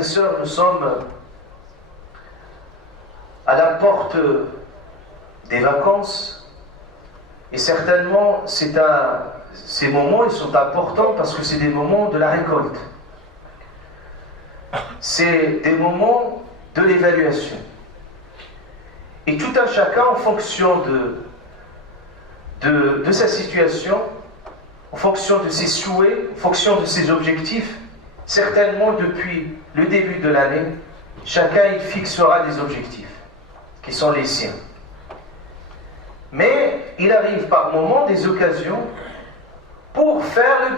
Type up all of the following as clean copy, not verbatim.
et sœurs, nous sommes à la porte des vacances et certainement ces moments ils sont importants parce que c'est des moments de la récolte. C'est des moments de l'évaluation. Et tout un chacun, en fonction de sa situation, en fonction de ses souhaits, en fonction de ses objectifs, certainement depuis le début de l'année, chacun il fixera des objectifs qui sont les siens. Mais il arrive par moments des occasions pour faire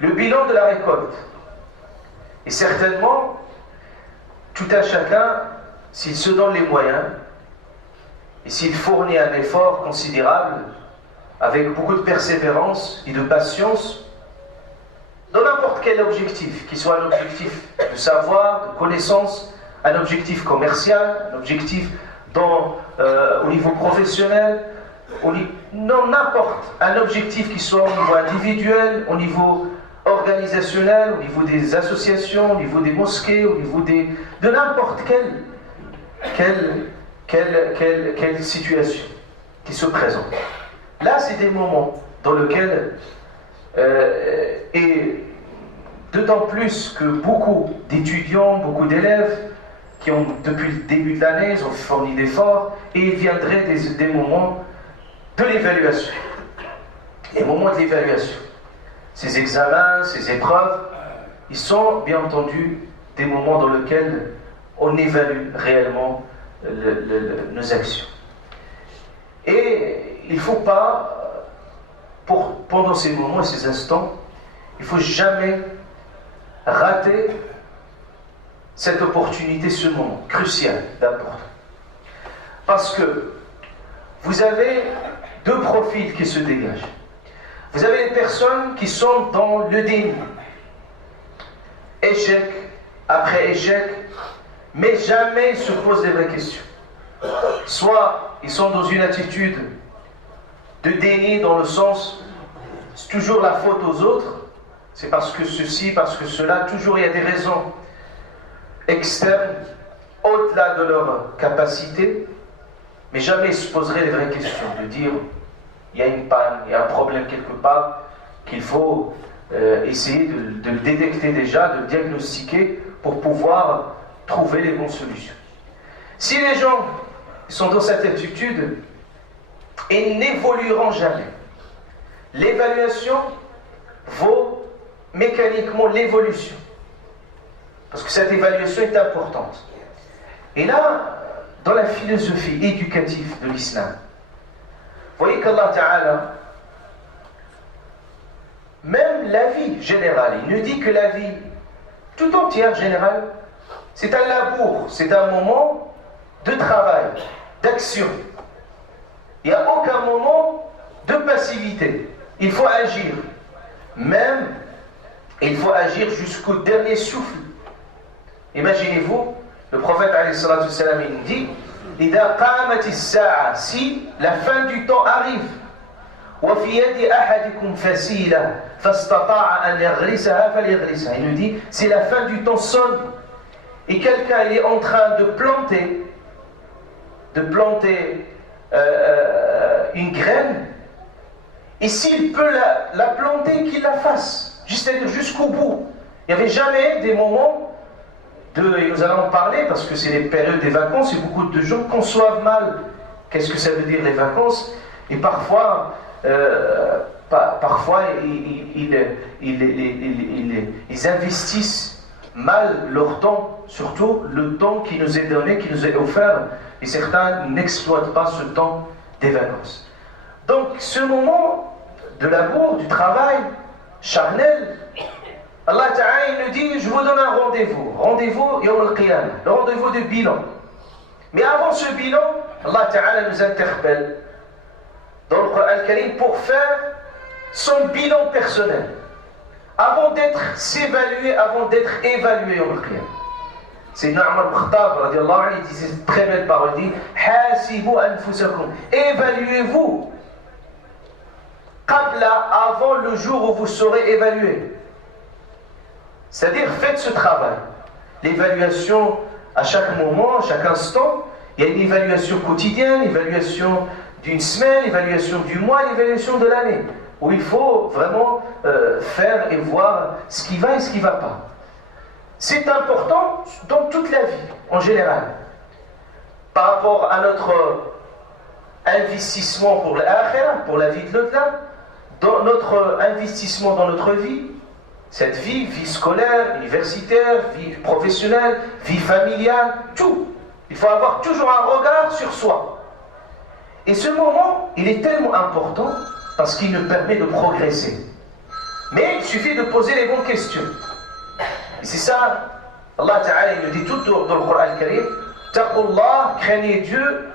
le bilan de la récolte. Et certainement, tout un chacun, s'il se donne les moyens et s'il fournit un effort considérable, avec beaucoup de persévérance et de patience, dans n'importe quel objectif, qu'il soit un objectif de savoir, de connaissance, un objectif commercial, un objectif au niveau professionnel, non, n'importe, un objectif qui soit au niveau individuel, au niveau organisationnel, au niveau des associations, au niveau des mosquées, au niveau de n'importe quelle situation qui se présente. Là, c'est des moments dans lesquels, et d'autant plus que beaucoup d'étudiants, beaucoup d'élèves qui ont, depuis le début de l'année, ils ont fourni d'efforts, et il viendrait des moments de l'évaluation. Les moments de l'évaluation. Ces examens, ces épreuves, ils sont bien entendu des moments dans lesquels on évalue réellement nos actions. Et il ne faut pas, pendant ces moments et ces instants, il ne faut jamais rater cette opportunité, ce moment crucial d'important. Parce que vous avez deux profils qui se dégagent. Vous avez les personnes qui sont dans le déni. Échec après échec, mais jamais ils se posent des vraies questions. Soit ils sont dans une attitude de déni dans le sens, c'est toujours la faute aux autres, c'est parce que ceci, parce que cela, toujours il y a des raisons externes, au-delà de leur capacité, mais jamais ils se poseraient les vraies questions, de dire il y a une panne, il y a un problème quelque part, qu'il faut essayer de le détecter déjà, de le diagnostiquer pour pouvoir trouver les bonnes solutions. Si les gens sont dans cette attitude, ils n'évolueront jamais. L'évaluation vaut mécaniquement l'évolution. Parce que cette évaluation est importante. Et là, dans la philosophie éducative de l'islam, vous voyez qu'Allah Ta'ala, même la vie générale, il nous dit que la vie tout entière générale, c'est un labour, c'est un moment de travail, d'action. Il n'y a aucun moment de passivité. Il faut agir. Même, il faut agir jusqu'au dernier souffle. Imaginez-vous, le prophète alayhi il dit إِذَا قَامَتِ السَّاعَةِ, si la fin du temps arrive, وَفِي يَدِ أَحَدِكُمْ فَسِيلًا فَاسْتَطَاعَ أَنْ يَغْرِسَهَا فَلْيَغْرِسْهَا. Il nous dit, si la fin du temps sonne, et quelqu'un est en train de planter une graine, et s'il peut la planter, qu'il la fasse, c'est-à-dire jusqu'au bout. Il n'y avait jamais des moments et nous allons en parler parce que c'est les périodes des vacances et beaucoup de gens conçoivent mal qu'est-ce que ça veut dire les vacances, et parfois ils investissent mal leur temps, surtout le temps qui nous est donné, qui nous est offert, et certains n'exploitent pas ce temps des vacances. Donc ce moment de l'amour, du travail charnel, Allah Ta'ala nous dit, je vous donne un rendez-vous Yawm al-Qiyamah, le rendez-vous de bilan. Mais avant ce bilan, Allah Ta'ala nous interpelle dans le Coran al-Karim pour faire son bilan personnel, avant d'être s'évaluer, avant d'être évalué Yawm al-Qiyamah. C'est Umar ibn Khattab radiallahu anhu, il disait cette très belle parole, il dit Hasibu anfusakum, évaluez-vous qabla, avant le jour où vous serez évalué. C'est-à-dire, faites ce travail. L'évaluation à chaque moment, à chaque instant, il y a une évaluation quotidienne, l'évaluation d'une semaine, l'évaluation du mois, l'évaluation de l'année, où il faut vraiment faire et voir ce qui va et ce qui ne va pas. C'est important dans toute la vie, en général. Par rapport à notre investissement pour l'akhirah, pour la vie de l'au-delà, dans notre investissement dans notre vie, cette vie scolaire, universitaire, vie professionnelle, vie familiale, tout. Il faut avoir toujours un regard sur soi. Et ce moment, il est tellement important parce qu'il nous permet de progresser. Mais il suffit de poser les bonnes questions. Et c'est ça, Allah Ta'ala, il nous dit tout dans le Coran Karim, Taqullah, craignez Dieu,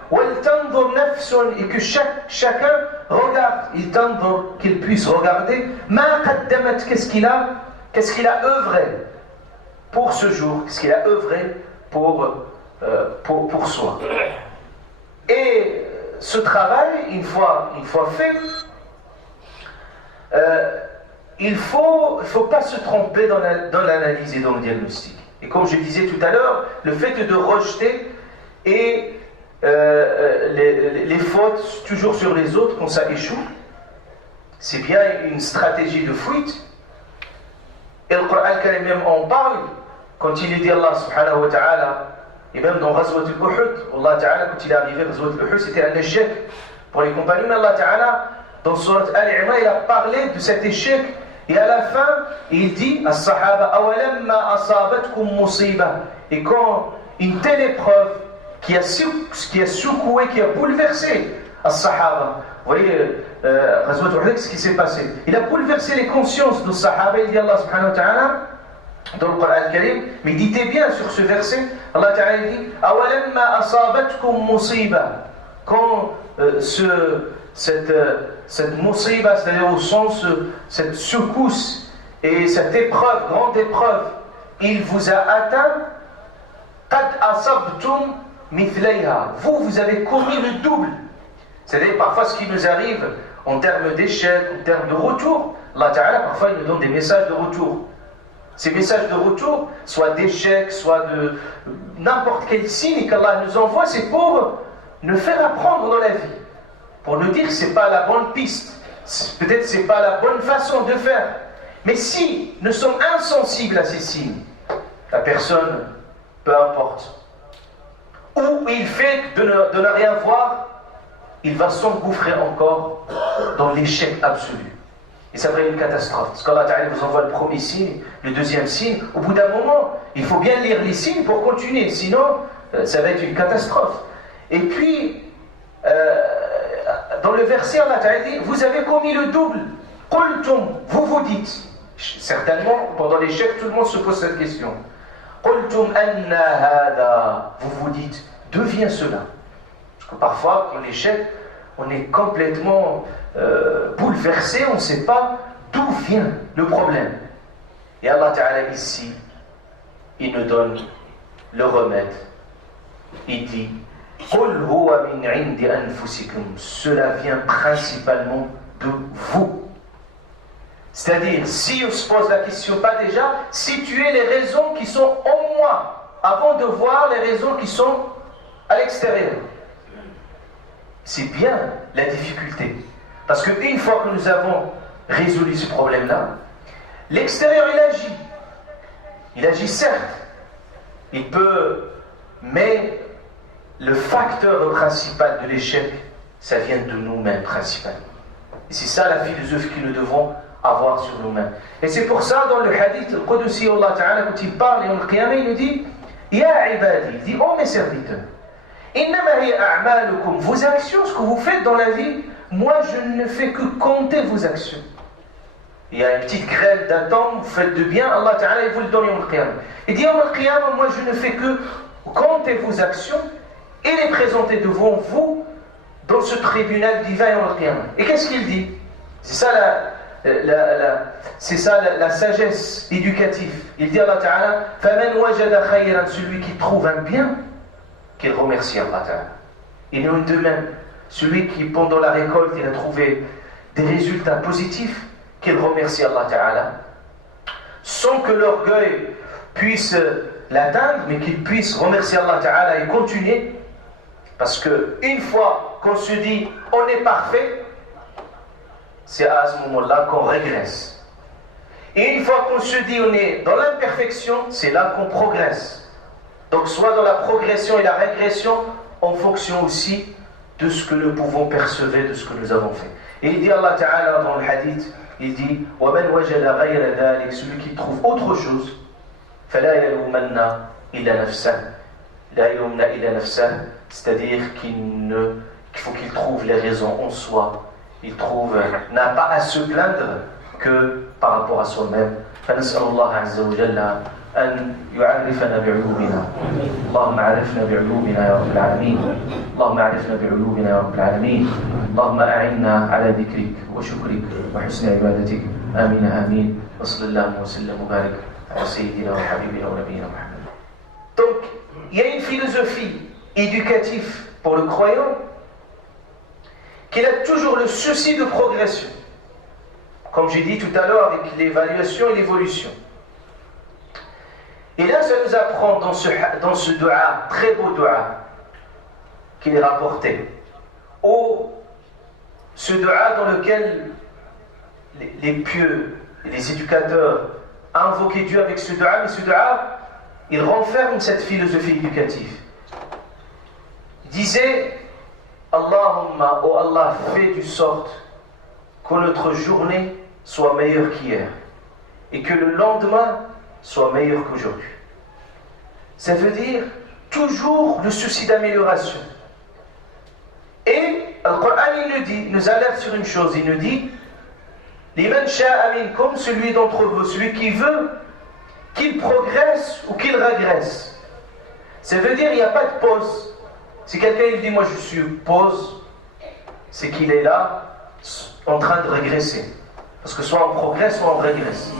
et que chacun regarde, il tandur, qu'il puisse regarder, qu'est-ce qu'il a œuvré pour ce jour, qu'est-ce qu'il a œuvré pour soi. Et ce travail, une fois fait, il ne faut pas se tromper dans l'analyse et dans le diagnostic. Et comme je disais tout à l'heure, le fait de rejeter et les fautes toujours sur les autres quand ça échoue, c'est bien une stratégie de fuite. Et le Coran Karim même en parle quand il dit Allah subhanahu wa ta'ala, et même dans Ghazwat al-Uhud, Allah ta'ala, quand il est arrivé à Ghazwat al-Uhud, c'était un échec pour les compagnons, mais Allah ta'ala, dans Surat Al-Imran, il a parlé de cet échec. Et à la fin, il dit à Sahaba, awalamma asabatkum musiba. Et quand une telle épreuve qui a secoué, qui a bouleversé à Sahaba, vous voyez, Ghazwat al-Uhud, ce qui s'est passé. Il a bouleversé les consciences de Sahaba, il dit Allah subhanahu wa ta'ala, dans le Coran Karim, méditez bien sur ce verset. Allah Ta'ala dit awalamma asabatkum musiba. Quand cette musiba, c'est-à-dire au sens cette secousse et cette épreuve, grande épreuve, il vous a atteint, qad asabtum mithlayha. Vous avez commis le double. C'est-à-dire parfois ce qui nous arrive en termes d'échec, en termes de retour, Allah Ta'ala parfois il nous donne des messages de retour. Ces messages de retour, soit d'échec, soit de n'importe quel signe qu'Allah nous envoie, c'est pour nous faire apprendre dans la vie. Pour nous dire que ce n'est pas la bonne piste, peut-être que ce n'est pas la bonne façon de faire. Mais si nous sommes insensibles à ces signes, la personne, peu importe, ou il fait de ne rien voir, il va s'engouffrer encore dans l'échec absolu. Et ça va être une catastrophe. Parce qu'Allah Ta'ala vous envoie le premier signe, le deuxième signe. Au bout d'un moment, il faut bien lire les signes pour continuer. Sinon, ça va être une catastrophe. Et puis, dans le verset, Allah Ta'ala dit, vous avez commis le double. Qultum, vous dites. Certainement, pendant l'échec, tout le monde se pose cette question. Qultum anna hada. Vous dites, d'où vient cela? Parce que parfois, pour l'échec, on est complètement bouleversé, on ne sait pas d'où vient le problème. Et Allah Ta'ala ici, il nous donne le remède. Il dit, Qul huwa min 'indi anfusikum. Cela vient principalement de vous. C'est-à-dire, si on se pose la question, pas déjà, situer les raisons qui sont en moi, avant de voir les raisons qui sont à l'extérieur. C'est bien la difficulté. Parce qu'une fois que nous avons résolu ce problème-là, l'extérieur il agit. Il agit certes. Il peut, mais le facteur principal de l'échec, ça vient de nous-mêmes principalement. Et c'est ça la philosophie que nous devons avoir sur nous-mêmes. Et c'est pour ça dans le hadith, le Qudsi, Allah Ta'ala, quand il parle et en Qiyamah, il nous dit Ya ibadi, il dit oh mes serviteurs, innama hiya a'malukum, vos actions, ce que vous faites dans la vie, moi je ne fais que compter vos actions. Il y a une petite graine d'attente, vous faites de bien, Allah Ta'ala, il vous le donne au Qiyamah. Il dit au Qiyamah, moi je ne fais que compter vos actions et les présenter devant vous dans ce tribunal divin au Qiyamah. Et qu'est-ce qu'il dit? C'est ça la sagesse éducative. Il dit Allah Ta'ala, فَمَنْ وَجَدَ خَيْرًا, celui qui trouve un bien, qu'il remercie Allah Ta'ala. Et nous de même, celui qui pendant la récolte il a trouvé des résultats positifs, qu'il remercie Allah Ta'ala. sans que l'orgueil puisse l'atteindre, mais qu'il puisse remercier Allah Ta'ala et continuer. Parce que une fois qu'on se dit on est parfait, c'est à ce moment-là qu'on régresse. Et une fois qu'on se dit on est dans l'imperfection, c'est là qu'on progresse. Donc soit dans la progression et la régression, en fonction aussi de ce que nous pouvons percevoir, de ce que nous avons fait. Et il dit Allah Ta'ala dans le hadith, il dit وَمَنْ وَجَدَ غَيْرَ ذَلِكَ, celui qui trouve autre chose, فَلَا يَلُومَنَّ إِلَّا نَفْسَهُ, لَا يَلُومَنَّ إِلَّا نَفْسَهُ, c'est-à-dire qu'il faut qu'il trouve les raisons en soi. Il n'a pas à se plaindre que par rapport à soi-même. فنسأل الله عز وجل أن يعرفنا بعيوبنا. اللهم عرفنا بعيوبنا يا رب العالمين. اللهم عرفنا بعيوبنا يا رب العالمين. اللهم أعنا على ذكرك وشكرك وحسن عبادتك. آمين آمين. وصلى الله وسلم وبارك على سيدنا وحبيبنا ونبينا محمد. Donc, il y a une philosophie éducative pour le croyant qu'il a toujours le souci de progression. Comme j'ai dit tout à l'heure avec l'évaluation et l'évolution. Et là, ça nous apprend dans ce dua, très beau dua, qu'il est rapporté, ou ce dua dans lequel les pieux, les éducateurs invoquaient Dieu avec ce dua, mais ce dua, il renferme cette philosophie éducative. Il disait, Allahumma, oh Allah, fais du sorte que notre journée soit meilleure qu'hier et que le lendemain soit meilleur qu'aujourd'hui. Ça veut dire toujours le souci d'amélioration. Et le Coran, il nous dit, nous alerte sur une chose, il nous dit Liman sha'a minkum, celui d'entre vous, celui qui veut qu'il progresse ou qu'il régresse. Ça veut dire il n'y a pas de pause. Si quelqu'un il dit moi je suis pause, c'est qu'il est là en train de régresser. Parce que soit on progresse, soit on régresse.